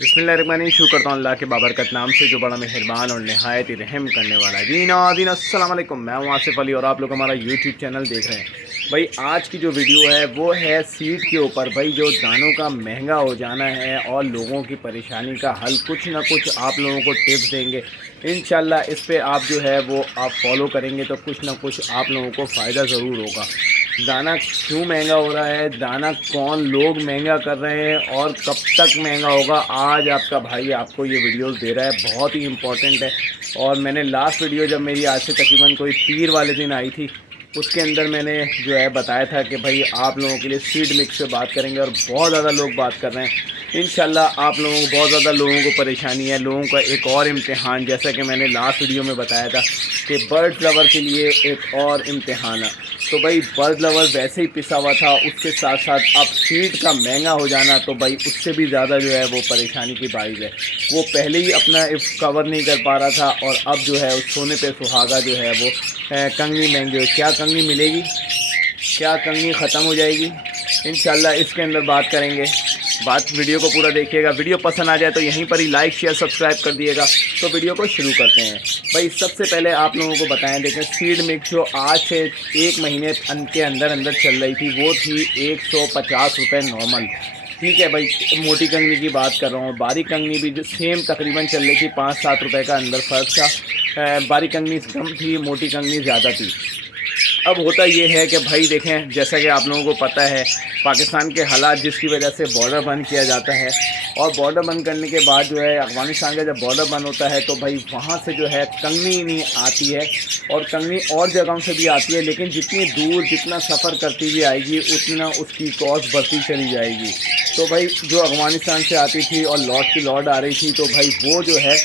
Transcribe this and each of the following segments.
बिस्मिल्लाहिर्रहमानिर्रहीम। शुक्र करता हूँ अल्लाह के बाबरकत नाम से जो बड़ा मेहरबान और नहायत ही रहम करने वाला है। जी नाज़रीन अस्सलाम वालेकुम, मैं हूँ आसिफ अली और आप लोग हमारा यूट्यूब चैनल देख रहे हैं। भाई आज की जो वीडियो है वो है सीड के ऊपर। भाई जो दानों का महंगा हो जाना है और लोगों की परेशानी का हल कुछ ना कुछ आप लोगों को टिप्स देंगे इंशाल्लाह। इस पे आप जो है वो आप फॉलो करेंगे तो कुछ ना कुछ आप लोगों को फ़ायदा ज़रूर होगा। दाना क्यों महंगा हो रहा है, दाना कौन लोग महंगा कर रहे हैं और कब तक महंगा होगा, आज आपका भाई आपको ये वीडियोस दे रहा है। बहुत ही इम्पोर्टेंट है। और मैंने लास्ट वीडियो जब मेरी आज से तकरीबन कोई पीर वाले दिन आई थी उसके अंदर मैंने जो है बताया था कि भाई आप लोगों के लिए सीड मिक्स पे बात करेंगे और बहुत ज़्यादा लोग बात कर रहे हैं। इंशाल्लाह आप लोगों को बहुत ज़्यादा लोगों को परेशानी है। लोगों का एक और इम्तिहान, जैसा कि मैंने लास्ट वीडियो में बताया था कि बर्ड लवर के लिए एक और इम्तिहान है। तो भाई बर्ड लवर वैसे ही पिसा हुआ था, उसके साथ साथ अब सीड का महंगा हो जाना तो भाई उससे भी ज़्यादा जो है वो परेशानी की बाइज़ है। वो पहले ही अपना कवर नहीं कर पा रहा था और अब जो है उस सोने पे सुहागा जो है वो कंगनी महंगी हो। क्या कंगनी मिलेगी, क्या कंगनी ख़त्म हो जाएगी, इंशाल्लाह इसके अंदर बात करेंगे। बात वीडियो को पूरा देखिएगा। वीडियो पसंद आ जाए तो यहीं पर ही लाइक शेयर सब्सक्राइब कर दिएगा। तो वीडियो को शुरू करते हैं। भाई सबसे पहले आप लोगों को बताएं, देखें सीड मिक्स जो आज से एक महीने के अंदर अंदर चल रही थी वो थी 150 रुपये नॉर्मल। ठीक है भाई, मोटी कंगनी की बात कर रहा हूँ। बारीक कंगनी भी जो सेम तकरीबन चल रही थी, 5-7 रुपये का अंदर फ़र्क था। बारीक कंगनी कम थी, मोटी कंगनी ज़्यादा थी। अब होता ये है कि भाई देखें, जैसा कि आप लोगों को पता है पाकिस्तान के हालात जिसकी वजह से बॉर्डर बंद किया जाता है और बॉर्डर बंद करने के बाद जो है अफ़गानिस्तान का जब बॉर्डर बंद होता है तो भाई वहाँ से जो है कंगनी नहीं आती है और कंगनी और जगहों से भी आती है, लेकिन जितनी दूर जितना सफ़र करती हुई आएगी उतना उसकी कॉस्ट बढ़ती चली जाएगी। तो भाई जो अफ़गानिस्तान से आती थी और लौट की लौट आ रही थी तो भाई वो जो है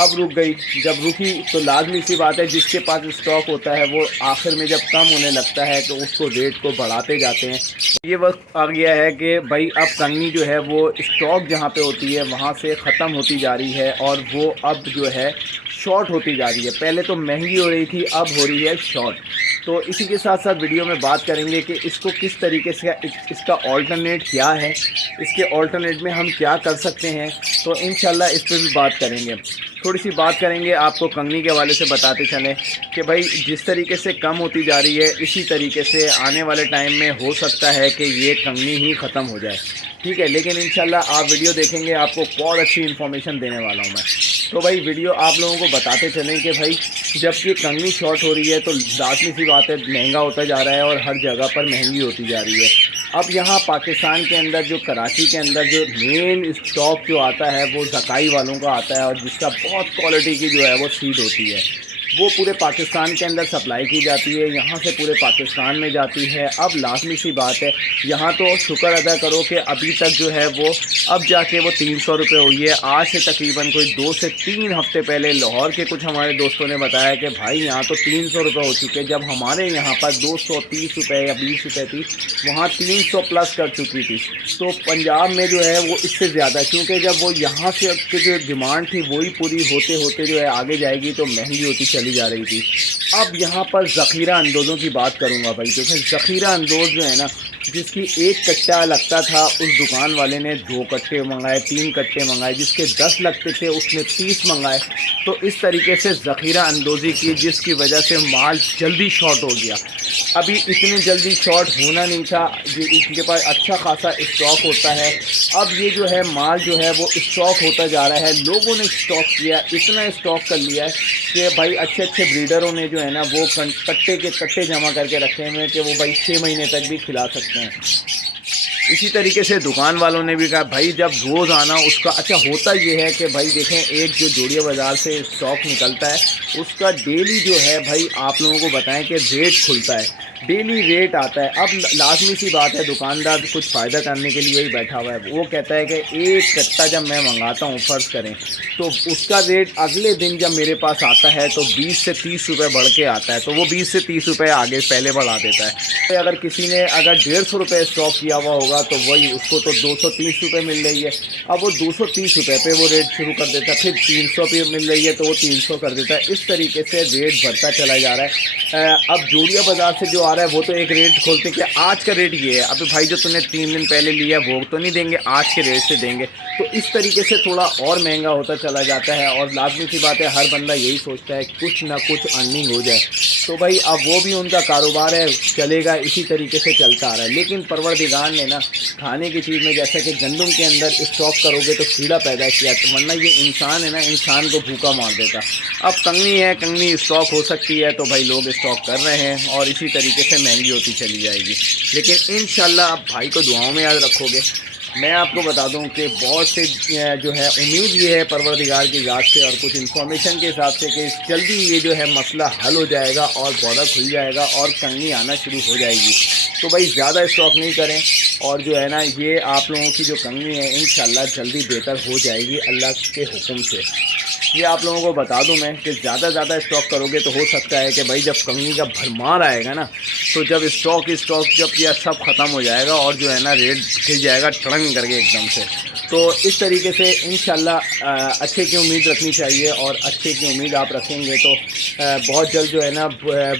अब रुक गई। जब रुकी तो लाजमी सी बात है जिसके पास स्टॉक होता है वो आखिर में जब कम होने लगता है तो उसको रेट को बढ़ाते जाते हैं। ये वक्त आ गया है कि भाई अब कंगनी जो है वो स्टॉक जहाँ पे होती है वहाँ से ख़त्म होती जा रही है और वो अब जो है शॉर्ट होती जा रही है। पहले तो महंगी हो रही थी, अब हो रही है शॉर्ट। तो इसी के साथ साथ वीडियो में बात करेंगे कि इसको किस तरीके से, इसका ऑल्टरनेट क्या है, इसके ऑल्टरनेट में हम क्या कर सकते हैं। तो इंशाल्लाह इस पर भी बात करेंगे। थोड़ी सी बात करेंगे, आपको कंगनी के हवाले से बताते चलें कि भाई जिस तरीके से कम होती जा रही है इसी तरीके से आने वाले टाइम में हो सकता है कि ये कंगनी ही ख़त्म हो जाए। ठीक है, लेकिन इंशाल्लाह आप वीडियो देखेंगे, आपको बहुत अच्छी इन्फॉर्मेशन देने वाला हूँ मैं। तो भाई वीडियो आप लोगों को बताते चलें कि भाई जब ये कंगनी शॉर्ट हो रही है तो लाजमी सी बात है महंगा होता जा रहा है और हर जगह पर महंगी होती जा रही है। अब यहाँ पाकिस्तान के अंदर जो कराची के अंदर जो मेन स्टॉक जो आता है वो ज़काई वालों का आता है और जिसका बहुत क्वालिटी की जो है वो सीड होती है, वो पूरे पाकिस्तान के अंदर सप्लाई की जाती है, यहाँ से पूरे पाकिस्तान में जाती है। अब लाजमी सी बात है, यहाँ तो शुक्र अदा करो कि अभी तक जो है वो अब जाके वो 300 रुपये हुई है। आज से तकरीबन कोई 2 से 3 हफ्ते पहले लाहौर के कुछ हमारे दोस्तों ने बताया कि भाई यहाँ तो 300 रुपये हो चुके, जब हमारे यहाँ पर 230 रुपये या 20 रुपये थी, वहाँ 300 प्लस कर चुकी थी। तो पंजाब में जो है वो इससे ज़्यादा, क्योंकि जब वो यहाँ से जो डिमांड थी वही पूरी होते होते जो है आगे जाएगी तो महंगी होती चली जा रही थी। अब यहाँ पर ज़ख़ीरा अंदोज़ों की बात करूँगा। भाई देखें, ज़ख़ीरा अंदोज़ जो है ना, जिसकी एक कट्टा लगता था उस दुकान वाले ने 2 कट्टे मंगाए, 3 कट्टे मंगाए, जिसके 10 लगते थे उसने 30 मंगाए। तो इस तरीके से ज़ख़ीरा अंदोज़ी की, जिसकी वजह से माल जल्दी शॉर्ट हो गया। अभी इतनी जल्दी शॉर्ट होना नहीं था, इनके पास अच्छा खासा स्टॉक होता है। अब ये जो है माल जो है वो स्टॉक होता जा रहा है। लोगों ने स्टॉक किया, इतना स्टॉक कर लिया है कि भाई अच्छे अच्छे ब्रीडरों ने जो है ना वो कट्टे के कट्टे जमा करके रखे हुए हैं कि वो भाई 6 महीने तक भी खिला सकते हैं। इसी तरीके से दुकान वालों ने भी कहा भाई जब रोज़ आना उसका, अच्छा होता ये है कि भाई देखें एक जो जोड़िया बाज़ार से स्टॉक निकलता है उसका डेली जो है भाई आप लोगों को बताएं कि रेट खुलता है, डेली रेट आता है। अब लाजमी सी बात है, दुकानदार कुछ फ़ायदा करने के लिए ही बैठा हुआ है। वो कहता है कि एक कट्टा जब मैं मंगाता हूँ फ़र्ज़ करें तो उसका रेट अगले दिन जब मेरे पास आता है तो 20 से 30 रुपये बढ़ के आता है, तो वो 20 से 30 रुपये आगे पहले बढ़ा देता है। तो अगर किसी ने अगर 150 रुपये स्टॉक किया हुआ होगा तो वही उसको तो 230 रुपये मिल रही है। अब वो 230 रुपये पे वो रेट शुरू कर देता है, फिर 300 पे मिल रही है तो वो 300 कर देता है। इस तरीके से रेट बढ़ता चला जा रहा है। अब जोड़िया बाज़ार से जो आ रहा है वो तो एक रेट खोलते हैं कि आज का रेट ये है, अभी भाई जो तूने 3 दिन पहले लिया वो तो नहीं देंगे, आज के रेट से देंगे। तो इस तरीके से थोड़ा और महंगा होता चला जाता है और लाजमी सी बात है हर बंदा यही सोचता है कुछ ना कुछ अर्निंग हो जाए। तो भाई अब वो भी उनका कारोबार है, चलेगा, इसी तरीके से चलता आ रहा है। लेकिन परवरदिगार ने ना खाने की चीज़ में जैसा कि गंदम के अंदर स्टॉक करोगे तो कीड़ा पैदा किया, तो वरना ये इंसान है ना, इंसान को भूखा मार देता। अब कंगनी है, कंगनी स्टॉक हो सकती है तो भाई लोग स्टॉक कर रहे हैं और इसी तरीके से महंगी होती चली जाएगी। लेकिन इंशाल्लाह आप भाई को दुआओं में याद रखोगे। मैं आपको बता दूं कि बहुत से जो है उम्मीद ये है परवरदिगार की ज़ात से और कुछ इन्फॉर्मेशन के हिसाब से कि जल्दी ये जो है मसला हल हो जाएगा और पौधा खुल जाएगा और कंगनी आना शुरू हो जाएगी। तो भाई ज़्यादा स्टॉक नहीं करें और जो है ना ये आप लोगों की जो कंगनी है इंशाल्लाह जल्दी बेहतर हो जाएगी अल्लाह के हुक्म से। ये आप लोगों को बता दूं मैं कि ज़्यादा स्टॉक करोगे तो हो सकता है कि भाई जब कंगनी का भरमार आएगा ना, तो जब स्टॉक जब यह सब ख़त्म हो जाएगा और जो है ना रेट गिर जाएगा टड़ंग करके एकदम से। तो इस तरीके से इंशाल्लाह अच्छे की उम्मीद रखनी चाहिए और अच्छे की उम्मीद आप रखेंगे तो बहुत जल्द जो है ना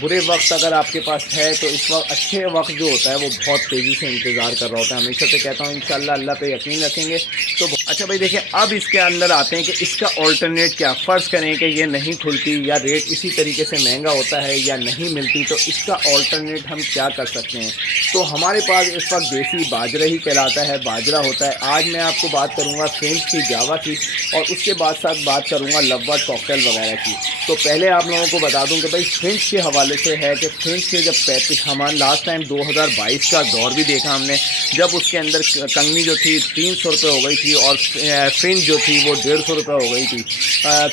बुरे वक्त अगर आपके पास है तो इस वक्त अच्छे वक्त जो होता है वो बहुत तेज़ी से इंतज़ार कर रहा होता है। हमेशा से कहता हूँ इंशाल्लाह अल्लाह पे यकीन रखेंगे तो अच्छा भाई देखिए अब इसके अंदर आते हैं कि इसका ऑल्टरनेट क्या। फ़र्ज़ करें कि ये नहीं खुलती या रेट इसी तरीके से महंगा होता है या नहीं मिलती, तो इसका ऑल्टरनेट हम क्या कर सकते हैं। तो हमारे पास इस वक्त देसी बाजरा ही कहलाता है, बाजरा होता है। आज मैं आपको बात करूंगा फ्रेंच की, जावा की और उसके बाद साथ बात करूंगा लववर्ड कॉकटेल वगैरह की। तो पहले आप लोगों को बता दूं कि भाई फ्रेंच के हवाले से है कि फ्रेंच के जब 35 हमारा लास्ट टाइम 2022 का दौर भी देखा हमने, जब उसके अंदर कंगनी जो थी 300 रुपये हो गई थी और फ्रेंच जो थी वो 150 रुपये हो गई थी।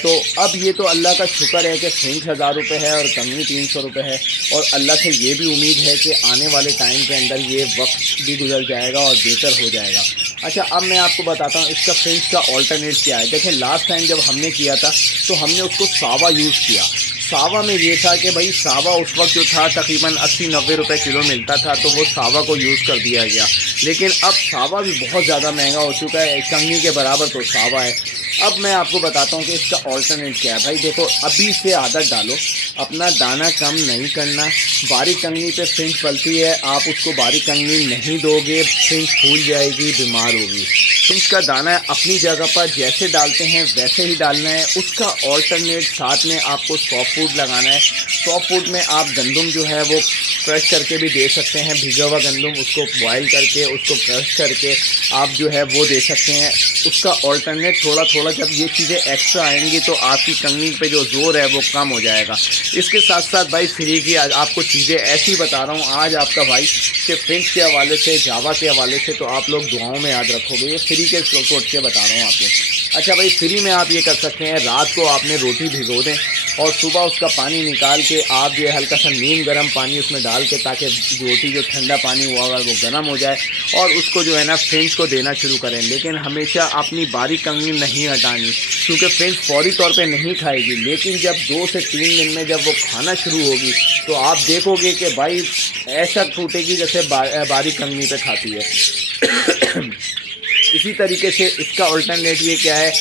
तो अब ये तो अल्लाह का शुक्र है कि फ्रेंच 1000 रुपये है और कंगनी 300 रुपये है और अल्लाह से ये भी उम्मीद है कि आने वाले टाइम के अंदर ये वक्त भी गुजर जाएगा और बेहतर हो जाएगा। अच्छा अब मैं आपको बताता हूँ इसका फ्रेंच का ऑल्टरनेट क्या है। देखें लास्ट टाइम जब हमने किया था तो हमने उसको सावा यूज़ किया। सावा में ये था कि भाई सावा उस वक्त जो था तकरीबन 80-90 रुपये किलो मिलता था तो वो सावा को यूज़ कर दिया गया। लेकिन अब सावा भी बहुत ज़्यादा महंगा हो चुका है, कंगनी के बराबर तो सावा है। अब मैं आपको बताता हूँ कि इसका ऑल्टरनेट क्या है। भाई देखो अभी से आदत डालो, अपना दाना कम नहीं करना। बारीक कंगनी पे फ्रेंच पलती है, आप उसको बारीक कंगनी नहीं दोगे, फ्रेंच फूल जाएगी, बीमार होगी। फ्रेंच का दाना अपनी जगह पर जैसे डालते हैं वैसे ही डालना है। उसका ऑल्टरनेट साथ में आपको सॉफ्ट फूड लगाना है। सॉफ्ट फूड में आप गंदम जो है वो क्रश करके भी दे सकते हैं, भिगा हुआ गंदम, उसको बॉयल करके उसको क्रश करके आप जो है वो दे सकते हैं। उसका ऑल्टरनेट थोड़ा जब ये चीज़ें एक्स्ट्रा आएंगी तो आपकी कंगनी पे जो ज़ोर है वो कम हो जाएगा। इसके साथ साथ भाई फ्री की आपको चीज़ें ऐसी बता रहा हूँ आज आपका भाई कि फ्रेंच के हवाले से, जावा के हवाले से तो आप लोग दुआओं में याद रखोगे। ये फ्री के सोच के बता रहा हूँ आपको। अच्छा भाई फ्री में आप ये कर सकते हैं, रात को आपने रोटी भिगो दें और सुबह उसका पानी निकाल के आप जो है हल्का सा नीम गर्म पानी उसमें डाल के, ताकि रोटी जो ठंडा पानी हुआ होगा वो गर्म हो जाए और उसको जो है ना फ्रेंच को देना शुरू करें। लेकिन हमेशा अपनी बारीक कंगनी नहीं हटानी, क्योंकि फ्रेंच फौरी तौर पे नहीं खाएगी। लेकिन जब 2 से 3 दिन में जब वो खाना शुरू होगी तो आप देखोगे कि भाई ऐसा टूटेगी जैसे बारीक कंगनी पे खाती है। इसी तरीके से इसका अल्टरनेट ये क्या है,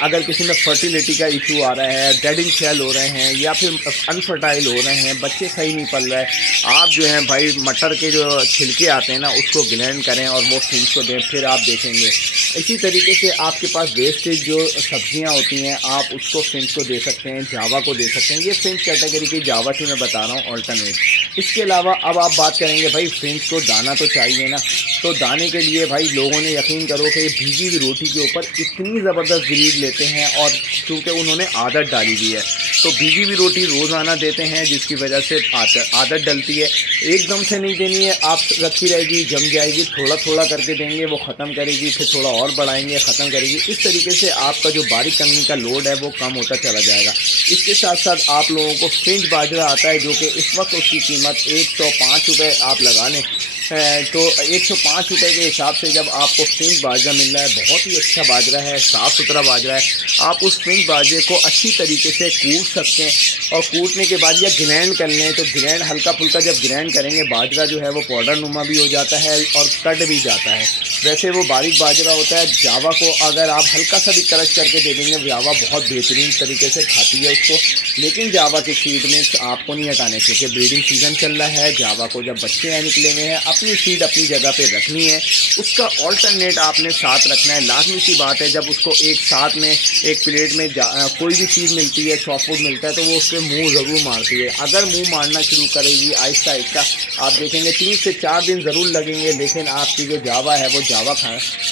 अगर किसी में फर्टिलिटी का इशू आ रहा है, डेडिंग सेल हो रहे हैं या फिर अनफर्टाइल हो रहे हैं, बच्चे सही नहीं पल रहा है, आप जो है भाई मटर के जो छिलके आते हैं ना उसको ग्लैंड करें और वो फ्रेंच को दें, फिर आप देखेंगे। इसी तरीके से आपके पास वेस्टेज जो सब्जियां होती हैं आप उसको फ्रेंच को दे सकते हैं, जावा को दे सकते हैं। ये फ्रेंच कैटेगरी की जावा की मैं बता रहा हूँ ऑल्टरनेट। इसके अलावा अब आप बात करेंगे भाई फ्रेंच को दाना तो चाहिए ना, तो दाने के लिए भाई लोगों ने यकीन करो कि भीगी हुई रोटी के ऊपर इतनी ज़बरदस्त ग्रीड लेते हैं और क्योंकि उन्होंने आदत डाली हुई है तो भीगी हुई रोटी रोज़ाना देते हैं, जिसकी वजह से आदत डलती है। एकदम से नहीं देनी है, आप रखी रहेगी, जम जाएगी, थोड़ा थोड़ा करके देंगे, वो ख़त्म करेगी, फिर थोड़ा और बढ़ाएंगे, ख़त्म करेगी। इस तरीके से आपका जो बारीक कंगनी का लोड है वो कम होता चला जाएगा। इसके साथ साथ आप लोगों को फ्रेंच बाजरा आता है जो कि इस वक्त उसकी कीमत 105 रुपये आप लगा लें, تو 105 रुपये के हिसाब से जब आपको फिंच बाजरा मिल रहा है, बहुत ही अच्छा बाजरा है, साफ़ सुथरा बाजरा है, आप उस फिंच बाजरे को अच्छी तरीके से कूट सकते हैं। और कूटने के बाद या ग्राइंड कर लें तो ग्राइंड हल्का फुल्का जब ग्राइंड करेंगे बाजरा जो है वो पाउडर नुमा भी हो जाता है और कट भी जाता है। वैसे वो बारीक बाजरा होता है। जावा को अगर आप हल्का सा भी क्रश करके दे देंगे, जावा बहुत बेहतरीन तरीके से खाती है उसको। लेकिन जावा के सीड में आपको नहीं हटाने, क्योंकि ब्रीडिंग सीजन चल रहा है। जावा को जब बच्चे निकले हुए हैं, अपनी सीड अपनी जगह पे रखनी है, उसका ऑल्टरनेट आपने साथ रखना है। लाजमी सी बात है, जब उसको एक साथ में एक प्लेट में कोई भी चीज़ मिलती है, सॉफ्ट फूड मिलता है, तो वो उस पर मुँह ज़रूर मारती है। अगर मुँह मारना शुरू करेगी आहिस्ता आहिस्ता, आप देखेंगे 3 से 4 दिन ज़रूर लगेंगे, लेकिन आपकी जो जावा है वो जावा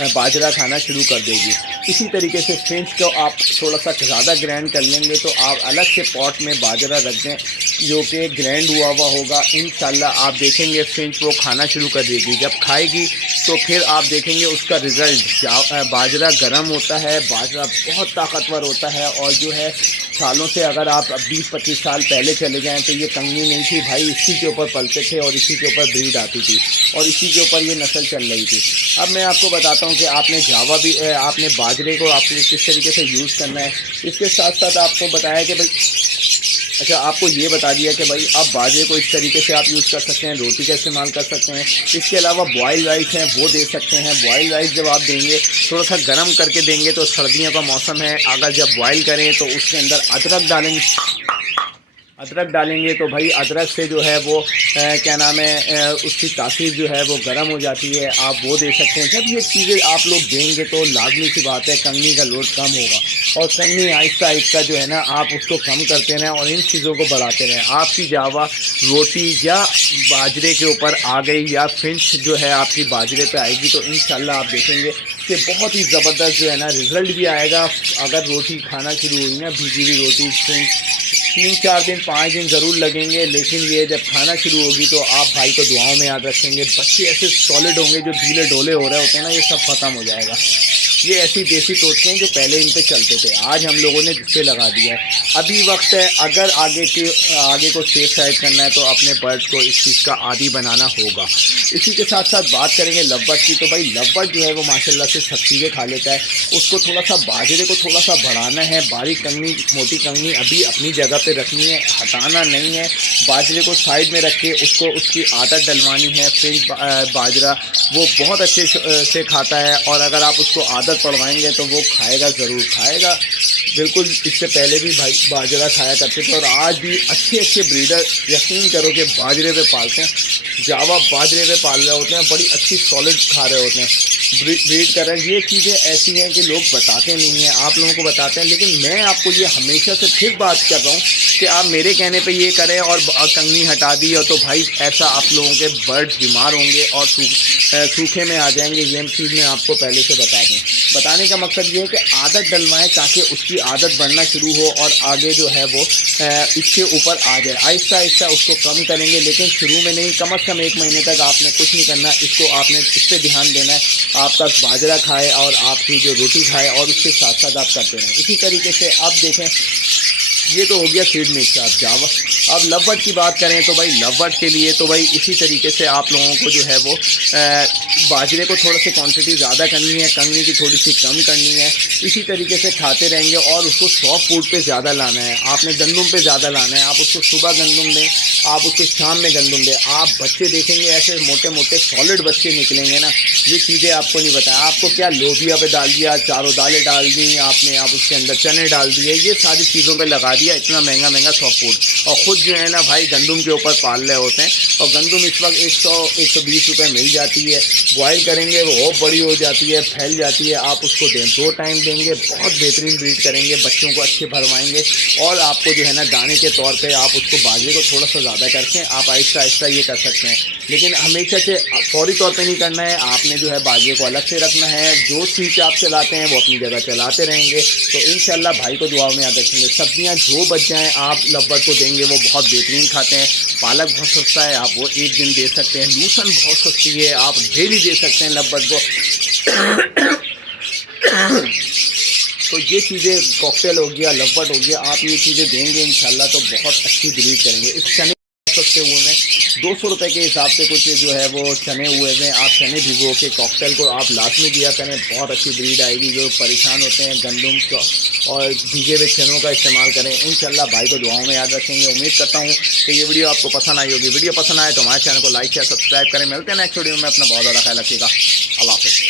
बाजरा खाना शुरू कर देगी। इसी तरीके से फिंच को आप थोड़ा सा ज़्यादा ग्राइंड कर लेंगे तो आप अलग से पॉट में बाजरा रख दें जो कि ग्राइंड हुआ होगा। इंशाल्लाह आप देखेंगे फिंच वो खाना शुरू कर देगी। जब खाएगी तो फिर आप देखेंगे उसका रिज़ल्ट। बाजरा गर्म होता है, बाजरा बहुत ताकतवर होता है, और जो है सालों से अगर आप 20-25 साल पहले चले जाएँ तो ये कंगनी नहीं थी भाई, इसी के ऊपर पलते थे और इसी के ऊपर ब्रीड आती थी और इसी के ऊपर ये नस्ल चल रही थी। अब मैं आपको बताता हूँ कि आपने जावा भी आपने बाजरे को आपने किस तरीके से यूज़ करना है। इसके साथ साथ आपको बताया कि भाई अच्छा, आपको ये बता दिया कि भाई आप बाजरे को इस तरीके से आप यूज़ कर सकते हैं, रोटी का इस्तेमाल कर सकते हैं। इसके अलावा बॉयल राइस हैं वो दे सकते हैं। बॉयल राइस जब आप देंगे थोड़ा सा गर्म करके देंगे, तो सर्दियों का मौसम है, अगर जब बॉयल करें तो उसके अंदर अदरक डालेंगे तो भाई अदरक से जो है वो क्या नाम है उसकी तासीर जो है वो गर्म हो जाती है, आप वो दे सकते हैं। जब ये चीज़ें आप लोग देंगे तो लाजमी सी बात है कंगनी का लोड कम होगा, और कंगनी आहिस्ता आहिस्ता जो है ना आप उसको कम करते रहें और इन चीज़ों को बढ़ाते रहें। आपकी जावा रोटी या बाजरे के ऊपर आ गई या फिंच जो है आपकी बाजरे पे आएगी, तो इंशाल्लाह आप देखेंगे कि बहुत ही ज़बरदस्त जो है ना रिज़ल्ट भी आएगा। अगर रोटी खाना शुरू हुई ना, भीगी हुई रोटी, फिंच 3-4 दिन 5 दिन ज़रूर लगेंगे, लेकिन ये जब खाना शुरू होगी तो आप भाई को दुआओं में याद रखेंगे। बच्चे ऐसे सॉलिड होंगे, जो ढीले ढोले हो रहे होते हैं ना, ये सब ख़त्म हो जाएगा। ये ऐसी देसी टोटके हैं जो पहले इन पे चलते थे, आज हम लोगों ने जिससे लगा दिया है। अभी वक्त है, अगर आगे को सेफ साइड करना है तो अपने बर्ड्स को इस चीज़ का आदी बनाना होगा। इसी के साथ साथ बात करेंगे लवबर्ड की, तो भाई लवबर्ड जो है वो माशाल्लाह से सब चीज़ें खा लेता है। उसको थोड़ा सा बाजरे को थोड़ा सा बढ़ाना है, बारीक कंगनी मोटी कंगनी अभी अपनी जगह पे रखनी है, हटाना नहीं है। बाजरे को साइड में रख के उसको उसकी आदत डलवानी है। फिर बाजरा वो बहुत अच्छे से खाता है, और अगर आप उसको आदत पड़वाएंगे तो वो खाएगा, ज़रूर खाएगा। बिल्कुल इससे पहले भी भाई बाजरा खाया करते थे, और आज भी अच्छे ब्रीडर यकीन करो कि बाजरे पे पालते हैं। जावा बाजरे पे पाल रहे होते हैं, बड़ी अच्छी सॉलिड खा रहे होते हैं, ब्रीड कर रहे हैं। ये चीज़ें ऐसी हैं कि लोग बताते नहीं हैं, आप लोगों को बताते हैं, लेकिन मैं आपको ये हमेशा से फिर बात कर रहा हूँ कि आप मेरे कहने पे ये करें और कंगनी हटा दी, और तो भाई ऐसा आप लोगों के बर्ड्स बीमार होंगे और सूखे में आ जाएंगे। ये चीज़ मैं आपको पहले से बता दूँ। बताने का मकसद ये है कि आदत डलवाएं ताकि उसकी आदत बढ़ना शुरू हो और आगे जो है वो इसके ऊपर आ जाए। आहिस्ता आहिस्ता उसको कम करेंगे, लेकिन शुरू में नहीं, कम से कम 1 महीने तक आपने कुछ नहीं करना। इसको आपने इस पर ध्यान देना है, आपका बाजरा खाए और आपकी जो रोटी खाए, और उसके साथ साथ आप करते रहें। इसी तरीके से अब देखें, ये तो हो गया सीड मिक्स आप जावा। अब लवबर्ड की बात करें तो भाई लवबर्ड के लिए तो भाई इसी तरीके से आप लोगों को जो है वो बाजरे को थोड़ा सी क्वांटिटी ज़्यादा करनी है, कंगनी की थोड़ी सी कम करनी है। इसी तरीके से खाते रहेंगे, और उसको सॉफ्ट फूड पे ज़्यादा लाना है। आपने गंदम पे ज़्यादा लाना है। आप उसको सुबह गंदम दें, आप उसको शाम में गंदम दें। आप बच्चे देखेंगे ऐसे मोटे मोटे सॉलिड बच्चे निकलेंगे ना। ये चीज़ें आपको नहीं बताया, आपको क्या लोबिया पे डाल दिया, चारों दालें डाल दी आपने, आप उसके अंदर चने डाल दिए, ये सारी चीज़ों पे लगा दिया इतना महंगा सॉफ्ट फूड, और ख़ुद जो है ना भाई गंदम के ऊपर पाल रहे होते हैं। और गंदम इस वक्त 100-120 रुपये मिल जाती है। बॉयल करेंगे वो और बड़ी हो जाती है, फैल जाती है। आप उसको 2 टाइम देंगे, बहुत बेहतरीन ब्रीड करेंगे, बच्चों को अच्छे भरवाएंगे, और आपको जो है ना दाने के तौर पे आप उसको बाजरे को थोड़ा सा ज़्यादा करके आप आहिस्ता आहिस्ता ये कर सकते हैं। लेकिन हमेशा से फौरी तौर पे नहीं करना है, आपने जो है बाजरे को अलग से रखना है। जो चीज़ आप चलाते हैं वो अपनी जगह चलाते रहेंगे, तो इंशाल्लाह भाई को दुआ में याद रखेंगे। सब्जियां जो बच जाएँ आप लवबर्ड को देंगे, वो बहुत बेहतरीन खाते हैं। पालक बहुत सस्ता है, आप वो 1 दिन दे सकते हैं। लूसन बहुत सस्ती है, आप डेली दे सकते हैं लवबर्ड को। तो ये चीज़ें कॉकटेल हो गया, लवबर्ड हो गया, आप ये चीज़ें देंगे इंशाल्लाह तो बहुत अच्छी ब्रीड करेंगे। इस चने सस्ते हुए में 200 रुपये के हिसाब से कुछ जो है वो चने हुए हैं। आप चने भिगो के कॉकटेल को आप लाजमी दिया करें, बहुत अच्छी ब्रीड आएगी। जो परेशान होते हैं गंदम का और भीगे हुए चनों का इस्तेमाल करें। इंशाल्लाह भाई को दुआओं में याद रखेंगे। उम्मीद करता हूँ कि ये वीडियो आपको पसंद आई होगी। वीडियो पसंद आए तो हमारे चैनल को लाइक या सब्सक्राइब करें। मिलते हैं नेक्स्ट वीडियो में। अपना बहुत ज़्यादा ख्याल रखिएगा। अल्लाह हाफ़िज़।